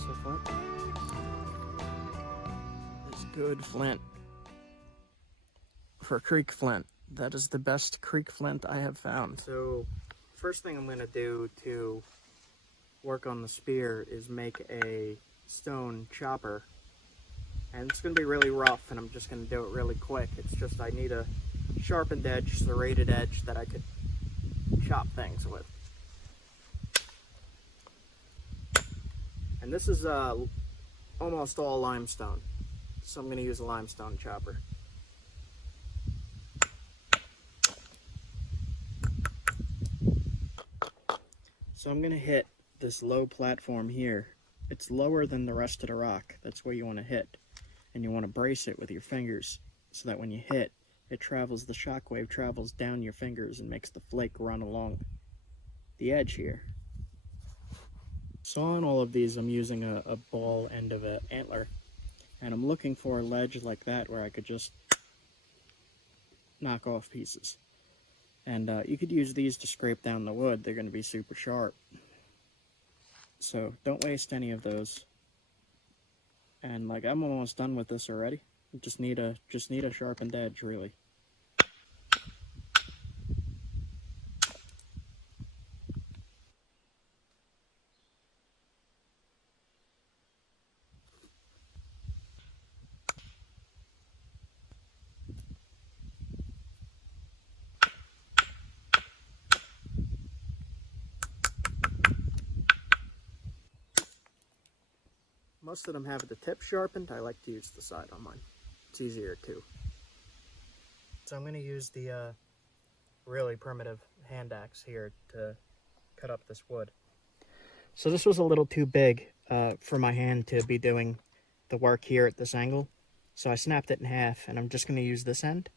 also flint. It's good flint. For creek flint. That is the best creek flint I have found. So, first thing I'm going to do to work on the spear is make a stone chopper. And it's going to be really rough, and I'm just going to do it really quick. It's just I need a sharpened edge, serrated edge that I could chop things with. And this is almost all limestone, so I'm going to use a limestone chopper. So I'm going to hit this low platform here. It's lower than the rest of the rock. That's where you want to hit. And you want to brace it with your fingers so that when you hit, it travels, the shockwave travels down your fingers and makes the flake run along the edge here. So on all of these, I'm using a ball end of an antler. And I'm looking for a ledge like that where I could just knock off pieces. And you could use these to scrape down the wood. They're going to be super sharp. So don't waste any of those. And like I'm almost done with this already. Just need a sharpened edge, really. Most of them have the tip sharpened. I like to use the side on mine. It's easier too. So I'm going to use the really primitive hand axe here to cut up this wood. So this was a little too big for my hand to be doing the work here at this angle. So I snapped it in half, and I'm just going to use this end.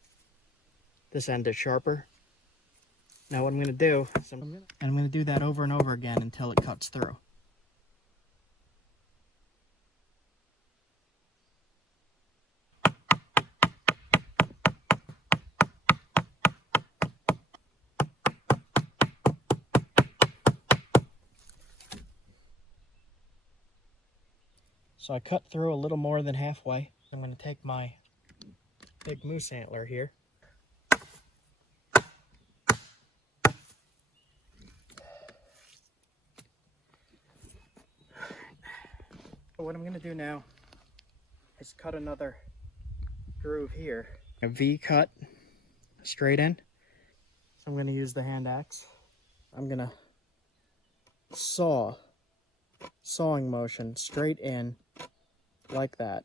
This end is sharper. Now what I'm going to do is I'm going to do that over and over again until it cuts through. So I cut through a little more than halfway. I'm going to take my big moose antler here. What I'm going to do now is cut another groove here. A V cut straight in. So I'm going to use the hand axe. I'm going to sawing motion straight in like that.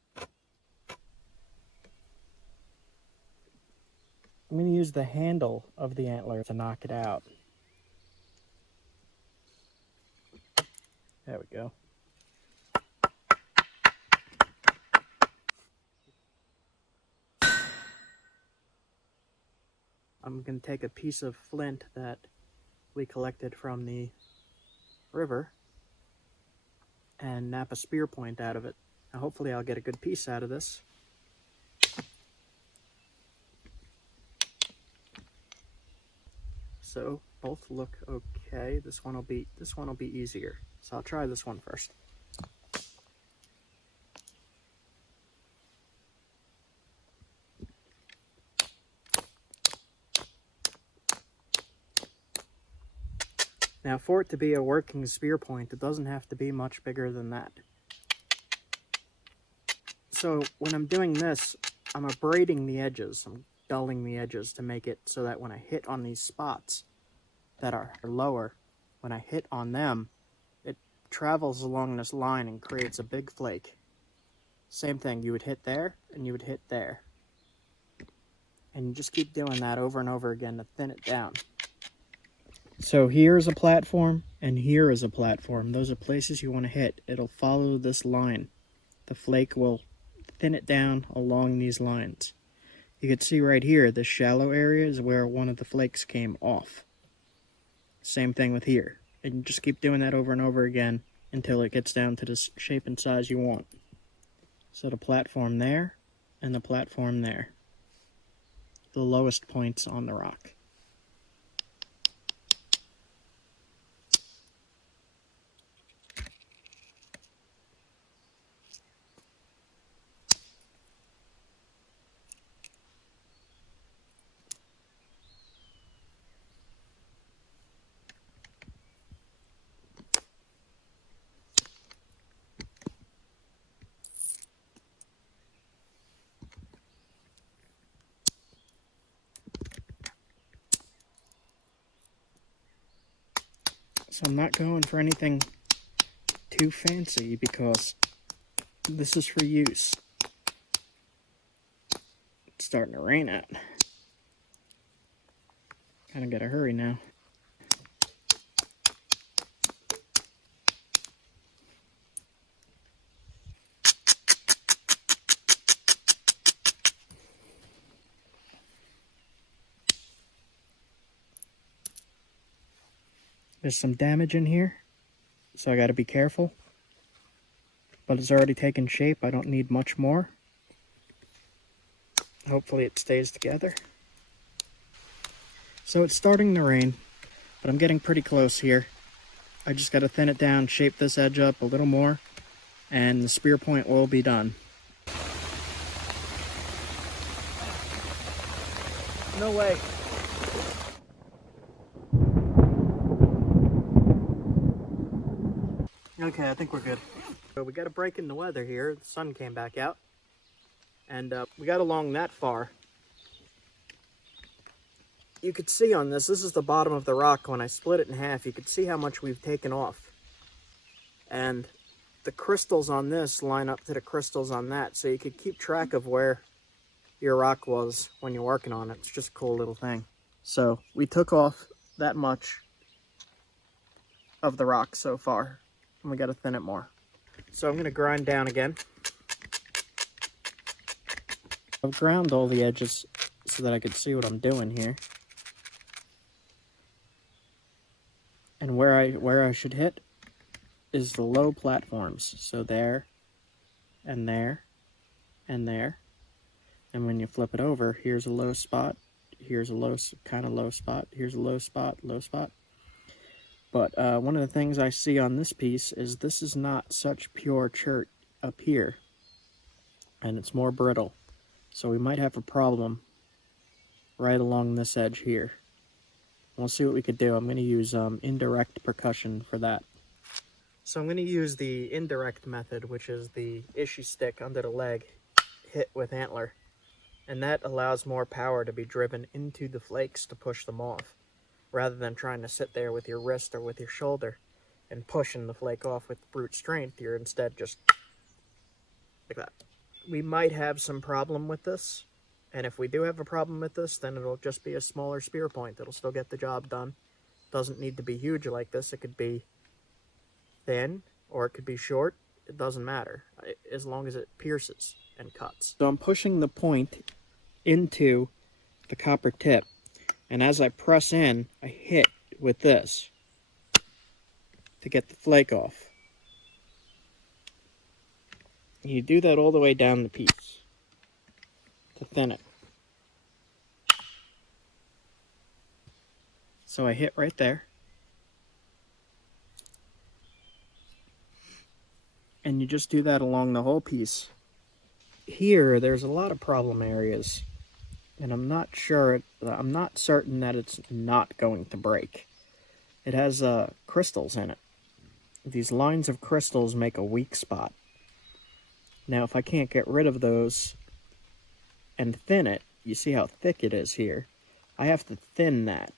I'm going to use the handle of the antler to knock it out. There we go. I'm going to take a piece of flint that we collected from the river and knap a spear point out of it. Now hopefully I'll get a good piece out of this. So both look okay. This one will be easier. So I'll try this one first. Now for it to be a working spear point, it doesn't have to be much bigger than that. So when I'm doing this, I'm abrading the edges. I'm dulling the edges to make it so that when I hit on these spots that are lower, when I hit on them, it travels along this line and creates a big flake. Same thing, you would hit there and you would hit there. And you just keep doing that over and over again to thin it down. So here is a platform, and here is a platform. Those are places you want to hit. It'll follow this line. The flake will thin it down along these lines. You can see right here, this shallow area is where one of the flakes came off. Same thing with here. And you just keep doing that over and over again until it gets down to the shape and size you want. So the platform there, and the platform there. The lowest points on the rock. So I'm not going for anything too fancy because this is for use. It's starting to rain out. Kinda gotta hurry now. There's some damage in here, so I gotta be careful. But it's already taken shape. I don't need much more. Hopefully it stays together. So it's starting to rain, but I'm getting pretty close here. I just gotta thin it down, shape this edge up a little more, and the spear point will be done. No way. Okay, I think we're good. So we got a break in the weather here. The sun came back out. And we got along that far. You could see on this is the bottom of the rock. When I split it in half, you could see how much we've taken off. And the crystals on this line up to the crystals on that. So you could keep track of where your rock was when you're working on it. It's just a cool little thing. So we took off that much of the rock so far. And we got to thin it more. So I'm going to grind down again. I've ground all the edges so that I could see what I'm doing here. And where I should hit is the low platforms. So there, and there, and there. And when you flip it over, here's a low spot, here's a low, kind of low spot, here's a low spot, low spot. But one of the things I see on this piece is this is not such pure chert up here. And it's more brittle. So we might have a problem right along this edge here. We'll see what we could do. I'm going to use indirect percussion for that. So I'm going to use the indirect method, which is the issue stick under the leg hit with antler. And that allows more power to be driven into the flakes to push them off, rather than trying to sit there with your wrist or with your shoulder and pushing the flake off with brute strength. You're instead just like that. We might have some problem with this, and if we do have a problem with this, then it'll just be a smaller spear point. It'll still get the job done. Doesn't need to be huge like this. It could be thin, or it could be short. It doesn't matter, as long as it pierces and cuts. So I'm pushing the point into the copper tip, and as I press in, I hit with this to get the flake off. You do that all the way down the piece to thin it. So I hit right there. And you just do that along the whole piece. Here, there's a lot of problem areas. And I'm not certain that it's not going to break. It has crystals in it. These lines of crystals make a weak spot. Now, if I can't get rid of those and thin it, you see how thick it is here. I have to thin that.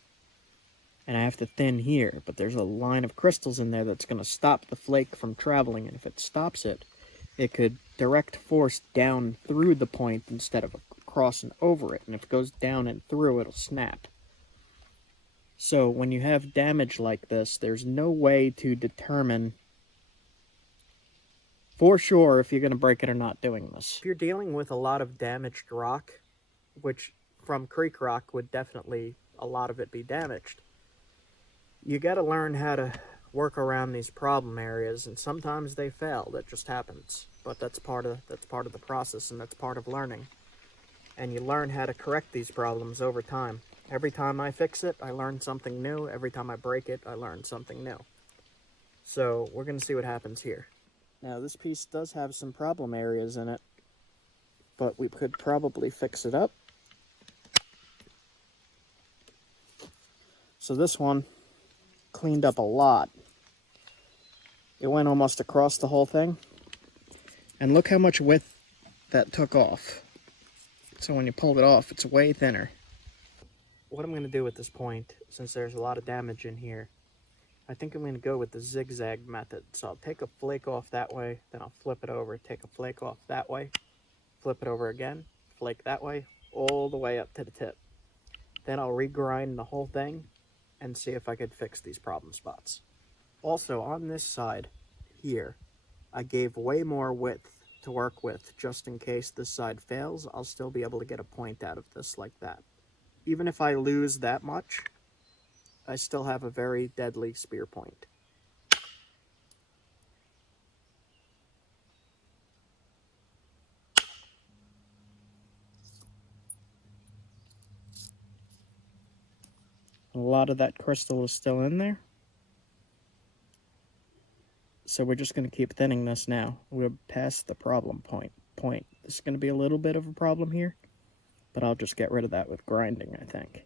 And I have to thin here. But there's a line of crystals in there that's going to stop the flake from traveling. And if it stops it, it could direct force down through the point instead of crossing over it. And if it goes down and through, it'll snap. So when you have damage like this, there's no way to determine for sure if you're going to break it or not doing this. If you're dealing with a lot of damaged rock, which from creek rock would definitely a lot of it be damaged, you got to learn how to work around these problem areas, and sometimes they fail. That just happens. But that's part of the process, and that's part of learning. And you learn how to correct these problems over time. Every time I fix it, I learn something new. Every time I break it, I learn something new. So we're going to see what happens here. Now this piece does have some problem areas in it, but we could probably fix it up. So this one cleaned up a lot. It went almost across the whole thing. And look how much width that took off. So when you pulled it off, it's way thinner. What I'm going to do at this point, since there's a lot of damage in here, I think I'm going to go with the zigzag method. So I'll take a flake off that way, then I'll flip it over, take a flake off that way, flip it over again, flake that way, all the way up to the tip. Then I'll regrind the whole thing and see if I could fix these problem spots. Also, on this side here, I gave way more width to work with just in case this side fails. I'll still be able to get a point out of this like that. Even if I lose that much, I still have a very deadly spear point. A lot of that crystal is still in there. So we're just going to keep thinning this now. We're past the problem point. This is going to be a little bit of a problem here, but I'll just get rid of that with grinding, I think.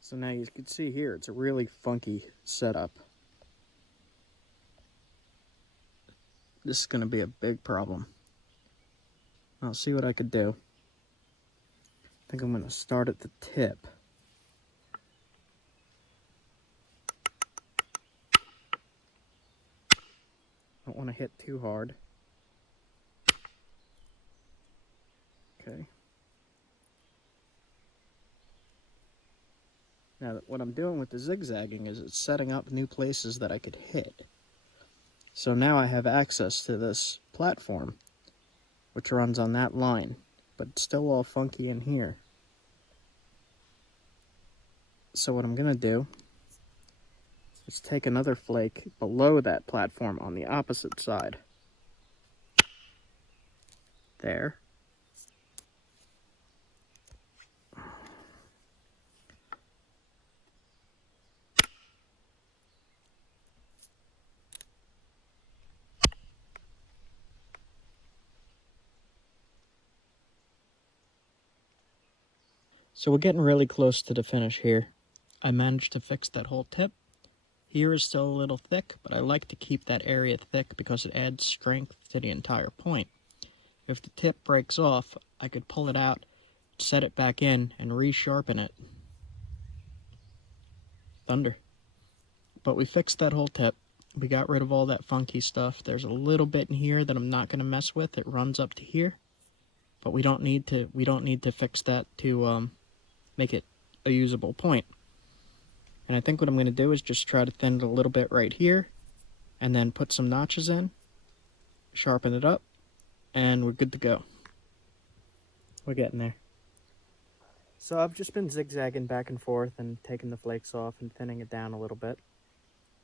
So now you can see here, it's a really funky setup. This is going to be a big problem. I'll see what I could do. I think I'm going to start at the tip. Don't want to hit too hard. Okay. Now, what I'm doing with the zigzagging is it's setting up new places that I could hit. So now I have access to this platform, which runs on that line, but it's still all funky in here. So what I'm going to do is take another flake below that platform on the opposite side. There. So we're getting really close to the finish here. I managed to fix that whole tip. Here is still a little thick, but I like to keep that area thick because it adds strength to the entire point. If the tip breaks off, I could pull it out, set it back in, and resharpen it. Thunder. But we fixed that whole tip. We got rid of all that funky stuff. There's a little bit in here that I'm not going to mess with. It runs up to here, but we don't need to fix that to make it a usable point. And I think what I'm going to do is just try to thin it a little bit right here, and then put some notches in, sharpen it up, and we're good to go. We're getting there. So I've just been zigzagging back and forth and taking the flakes off and thinning it down a little bit.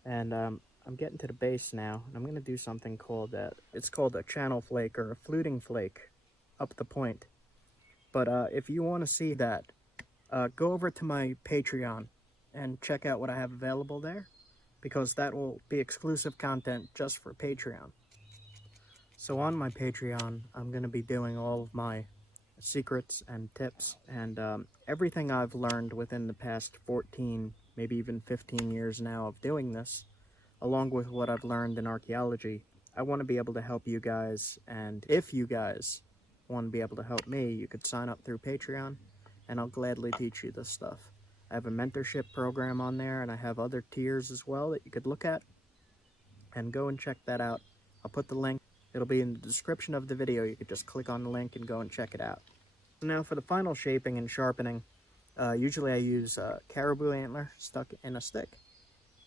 And I'm getting to the base now, and I'm going to do something called it's called a channel flake or a fluting flake up the point. But if you want to see that, go over to my Patreon and check out what I have available there, because that will be exclusive content just for Patreon. So on my Patreon, I'm going to be doing all of my secrets and tips and everything I've learned within the past 14, maybe even 15 years now of doing this, along with what I've learned in archaeology. I want to be able to help you guys, and if you guys want to be able to help me, you could sign up through Patreon, and I'll gladly teach you this stuff. I have a mentorship program on there, and I have other tiers as well that you could look at, and go and check that out. I'll put the link. It'll be in the description of the video. You could just click on the link and go and check it out. Now for the final shaping and sharpening, usually I use caribou antler stuck in a stick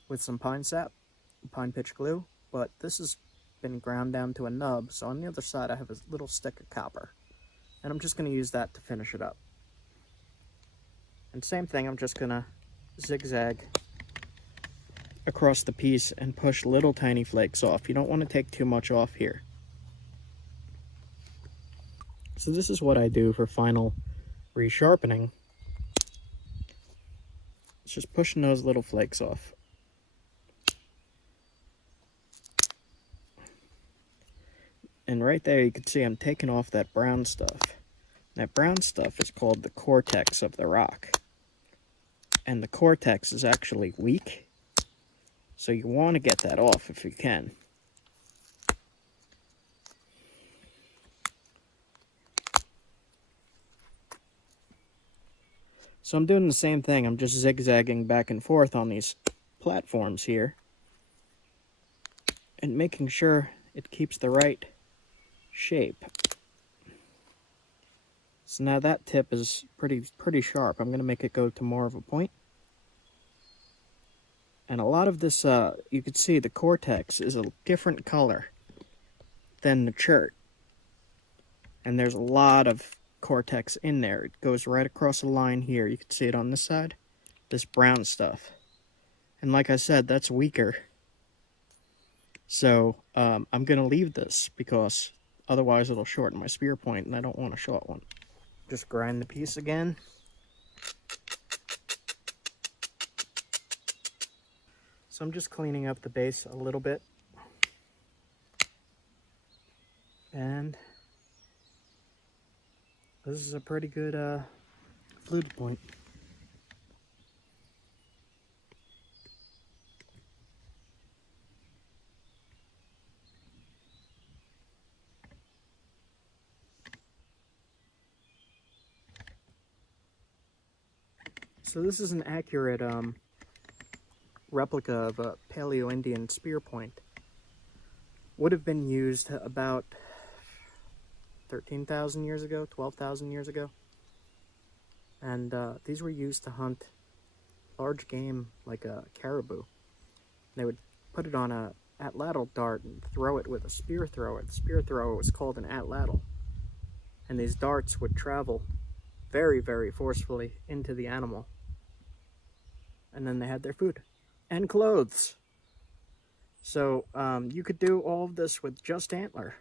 with some pine sap, pine pitch glue, but this has been ground down to a nub, so on the other side I have a little stick of copper, and I'm just going to use that to finish it up. And same thing, I'm just going to zigzag across the piece and push little tiny flakes off. You don't want to take too much off here. So this is what I do for final resharpening. It's just pushing those little flakes off. And right there you can see I'm taking off that brown stuff. That brown stuff is called the cortex of the rock. And the cortex is actually weak, so you want to get that off if you can. So I'm doing the same thing. I'm just zigzagging back and forth on these platforms here and making sure it keeps the right shape. So now that tip is pretty sharp. I'm going to make it go to more of a point. And a lot of this, you can see the cortex is a different color than the chert. And there's a lot of cortex in there. It goes right across the line here. You can see it on this side, this brown stuff. And like I said, that's weaker. So I'm going to leave this because otherwise it'll shorten my spear point, and I don't want a short one. Just grind the piece again. So I'm just cleaning up the base a little bit. And this is a pretty good fluted point. So this is an accurate replica of a Paleo-Indian spear point. Would have been used about 13,000 years ago, 12,000 years ago. And these were used to hunt large game like a caribou. They would put it on a atlatl dart and throw it with a spear thrower. The spear thrower was called an atlatl. And these darts would travel very, very forcefully into the animal. And then they had their food and clothes. So you could do all of this with just antler.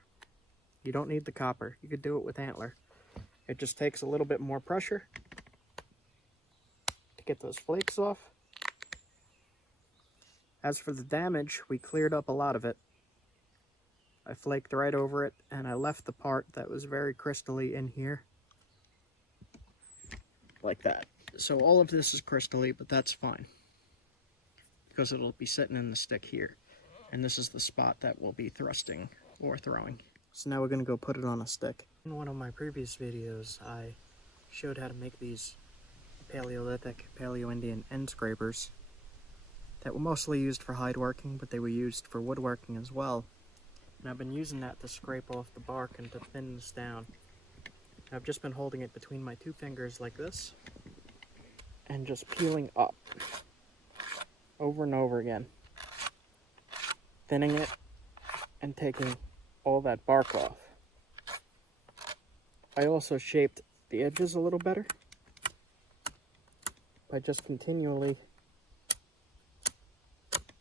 You don't need the copper. You could do it with antler. It just takes a little bit more pressure to get those flakes off. As for the damage, we cleared up a lot of it. I flaked right over it, and I left the part that was very crystally in here. Like that. So all of this is crystally, but that's fine. Because it'll be sitting in the stick here. And this is the spot that we'll be thrusting or throwing. So now we're going to go put it on a stick. In one of my previous videos, I showed how to make these Paleolithic, Paleo-Indian end scrapers that were mostly used for hide working, but they were used for woodworking as well. And I've been using that to scrape off the bark and to thin this down. I've just been holding it between my two fingers like this and just peeling up over and over again, thinning it and taking all that bark off. I also shaped the edges a little better by just continually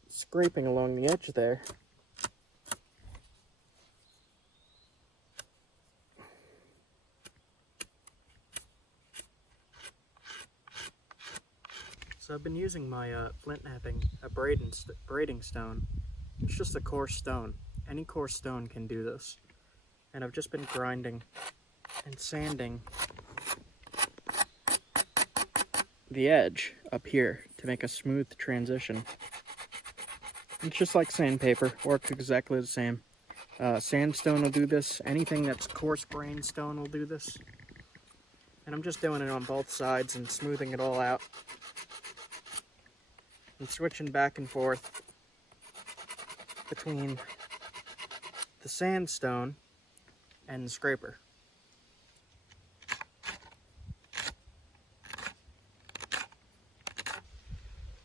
scraping along the edge there. So I've been using my Flint knapping, a braiding stone. It's just a coarse stone. Any coarse stone can do this. And I've just been grinding and sanding the edge up here to make a smooth transition. It's just like sandpaper, works exactly the same. Sandstone will do this. Anything that's coarse grained stone will do this. And I'm just doing it on both sides and smoothing it all out. And switching back and forth between the sandstone and the scraper.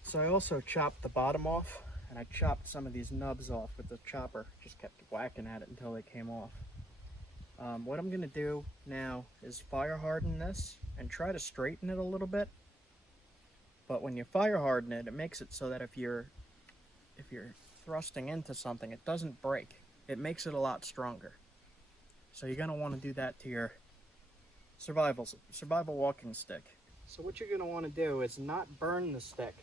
So I also chopped the bottom off, and I chopped some of these nubs off with the chopper. Just kept whacking at it until they came off. What I'm going to do now is fire harden this and try to straighten it a little bit. But when you fire harden it, it makes it so that if you're thrusting into something, it doesn't break. It makes it a lot stronger. So you're going to want to do that to your survival walking stick. So what you're going to want to do is not burn the stick,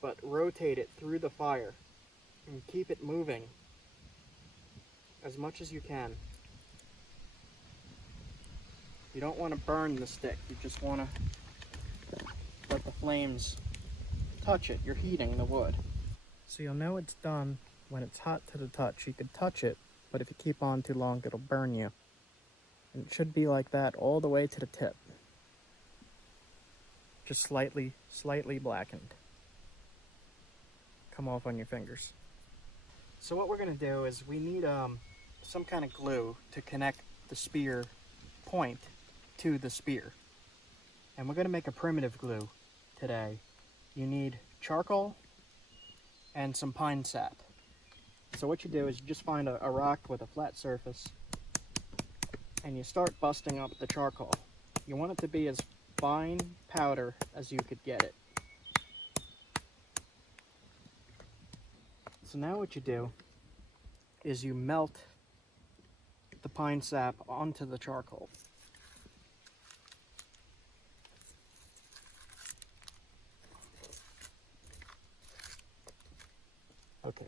but rotate it through the fire and keep it moving as much as you can. You don't want to burn the stick. You just want to let the flames touch it. You're heating the wood. So you'll know it's done when it's hot to the touch. You can touch it, but if you keep on too long, it'll burn you. And it should be like that all the way to the tip. just slightly blackened. Come off on your fingers. So what we're going to do is we need some kind of glue to connect the spear point to the spear. And we're going to make a primitive glue today. You need charcoal and some pine sap. So what you do is you just find a rock with a flat surface and you start busting up the charcoal. You want it to be as fine powder as you could get it. So now what you do is you melt the pine sap onto the charcoal. Okay.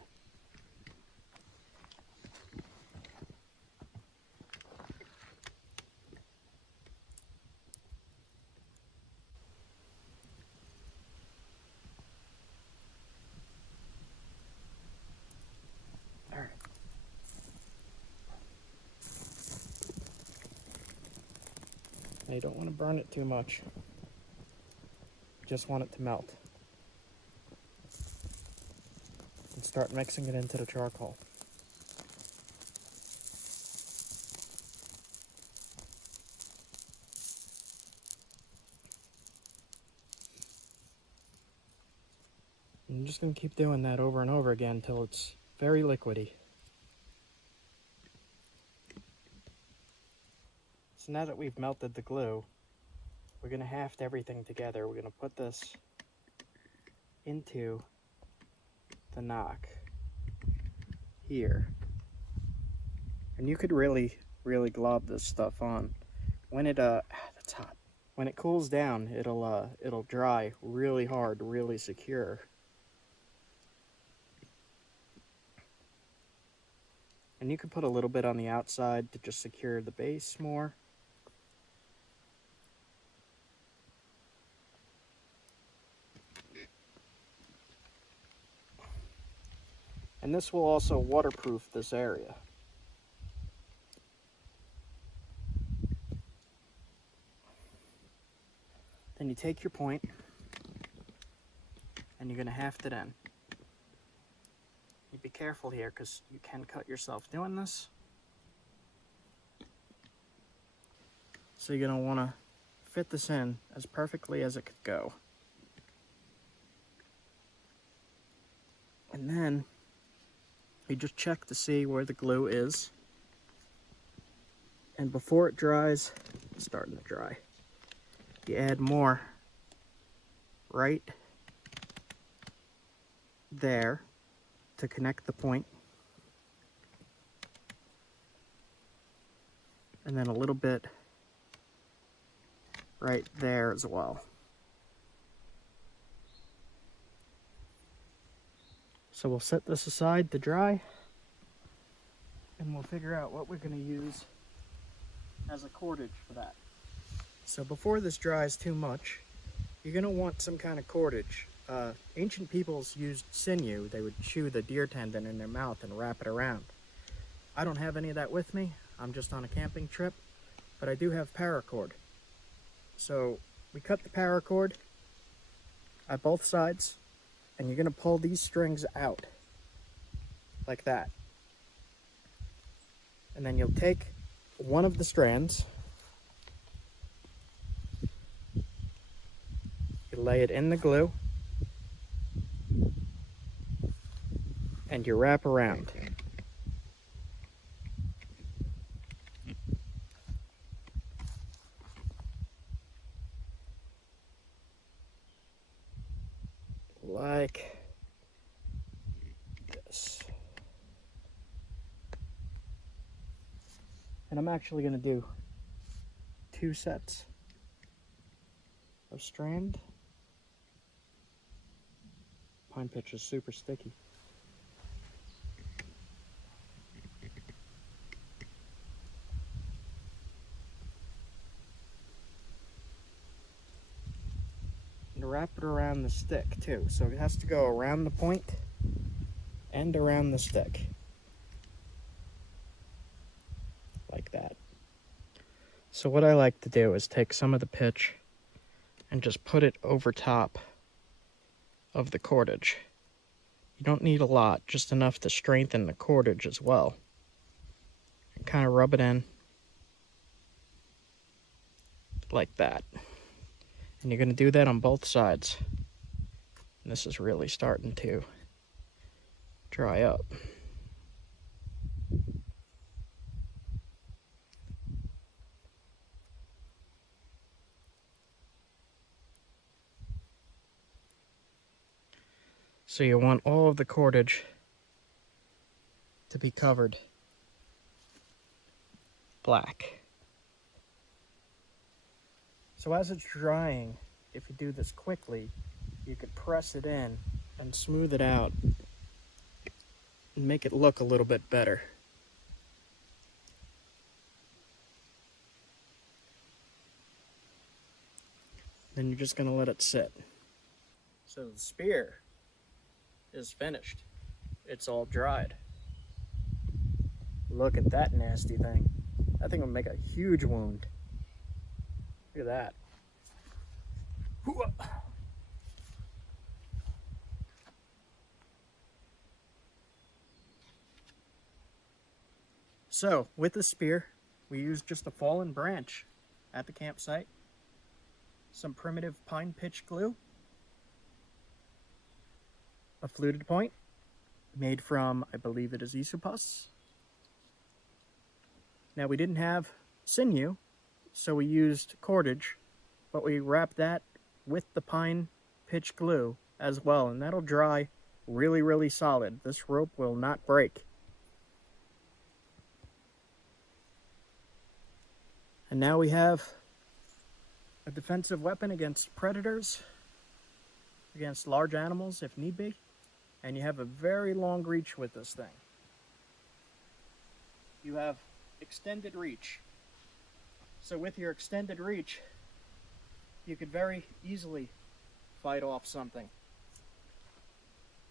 All right. Now you don't want to burn it too much. You just want it to melt. And start mixing it into the charcoal. I'm just going to keep doing that over and over again until it's very liquidy. So now that we've melted the glue, we're going to haft everything together. We're going to put this into the knock here. And you could really glob this stuff on. When it that's hot. When it cools down, it'll dry really hard, really secure. And you could put a little bit on the outside to just secure the base more. And this will also waterproof this area. Then you take your point and you're going to haft it in. You be careful here because you can cut yourself doing this. So you're going to want to fit this in as perfectly as it could go. And then you just check to see where the glue is. And before it dries, it's starting to dry, you add more right there to connect the point, and then a little bit right there as well. So we'll set this aside to dry, and we'll figure out what we're going to use as a cordage for that. So before this dries too much, you're going to want some kind of cordage. Ancient peoples used sinew. They would chew the deer tendon in their mouth and wrap it around. I don't have any of that with me. I'm just on a camping trip, but I do have paracord. So we cut the paracord at both sides, and you're going to pull these strings out like that. And then you'll take one of the strands, you lay it in the glue, and you wrap around. Like this. And I'm actually going to do 2 sets of strand. Pine pitch is super sticky. And wrap it around the stick too, so it has to go around the point and around the stick, like that. So what I like to do is take some of the pitch and just put it over top of the cordage. You don't need a lot, just enough to strengthen the cordage as well. And kind of rub it in like that. And you're going to do that on both sides. And this is really starting to dry up. So you want all of the cordage to be covered black. So as it's drying, if you do this quickly, you could press it in and smooth it out and make it look a little bit better. Then you're just going to let it sit. So the spear is finished. It's all dried. Look at that nasty thing. That thing will make a huge wound. Look at that. So with the spear, we used just a fallen branch at the campsite, some primitive pine pitch glue, a fluted point made from, I believe it is Isopus. Now we didn't have sinew, so we used cordage, but we wrapped that with the pine pitch glue as well, and that'll dry really, really solid. This rope will not break. And now we have a defensive weapon against predators, against large animals if need be. And you have a very long reach with this thing. You have extended reach. So with your extended reach, you could very easily fight off something.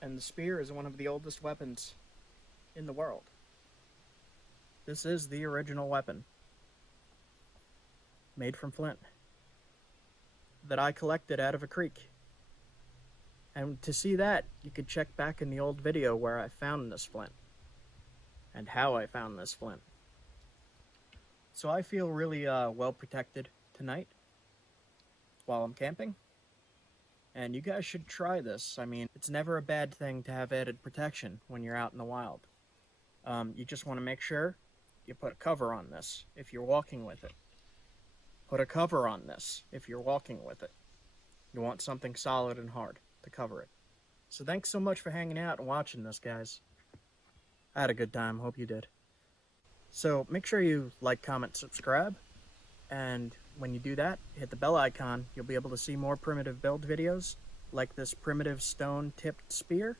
And the spear is one of the oldest weapons in the world. This is the original weapon, made from flint, that I collected out of a creek. And to see that, you could check back in the old video where I found this flint and how I found this flint. So I feel really well protected tonight while I'm camping. And you guys should try this. I mean, it's never a bad thing to have added protection when you're out in the wild. You just want to make sure you put a cover on this if you're walking with it. Put a cover on this if you're walking with it. You want something solid and hard to cover it. So thanks so much for hanging out and watching this, guys. I had a good time. Hope you did. So make sure you like, comment, subscribe. And when you do that, hit the bell icon. You'll be able to see more primitive build videos like this primitive stone-tipped spear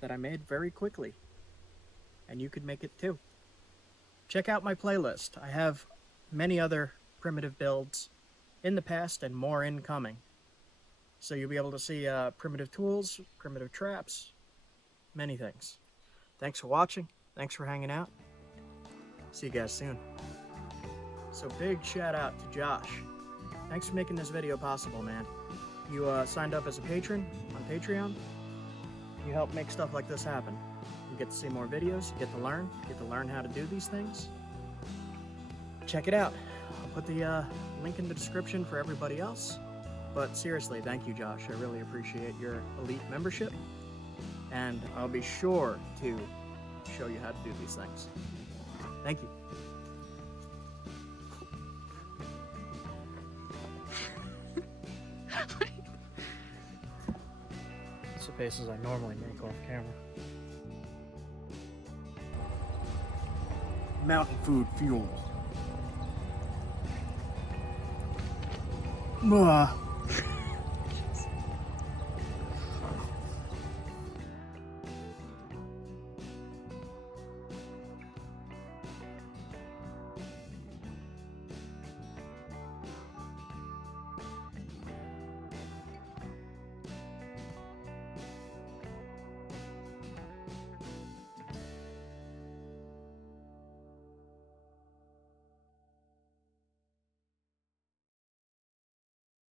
that I made very quickly. And you could make it too. Check out my playlist. I have many other primitive builds in the past and more incoming. So you'll be able to see primitive tools, primitive traps, many things. Thanks for watching. Thanks for hanging out. See you guys soon. So big shout out to Josh. Thanks for making this video possible, man. You signed up as a patron on Patreon. You help make stuff like this happen. You get to see more videos, you get to learn how to do these things. Check it out. I'll put the link in the description for everybody else. But seriously, thank you, Josh. I really appreciate your elite membership. And I'll be sure to show you how to do these things. Thank you. It's the faces I normally make off camera. Mountain food fuel.